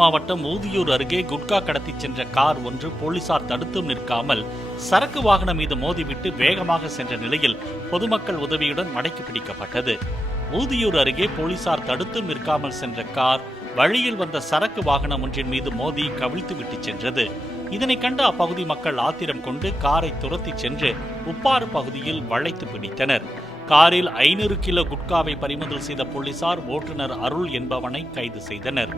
மாவட்டம் ஊதியூர் அருகே குட்கா கடத்திச் சென்ற கார் ஒன்று போலீசார் தடுத்தும் நிற்காமல் சரக்கு வாகனம் மீது மோதிவிட்டு வேகமாக சென்ற நிலையில் பொதுமக்கள் உதவியுடன் மடக்கி பிடிக்கப்பட்டது. ஊதியூர் அருகே போலீசார் தடுத்தும் நிற்காமல் சென்ற கார் வழியில் வந்த சரக்கு வாகனம் ஒன்றின் மீது மோதி கவிழ்த்து விட்டு சென்றது. இதனை கண்டு அப்பகுதி மக்கள் ஆத்திரம் கொண்டு காரை துரத்தி சென்று உப்பாறு பகுதியில் வளைத்து பிடித்தனர். காரில் 500 கிலோ குட்காவை பறிமுதல் செய்த போலீசார் ஓட்டுநர் அருள் என்பவனை கைது செய்தனர்.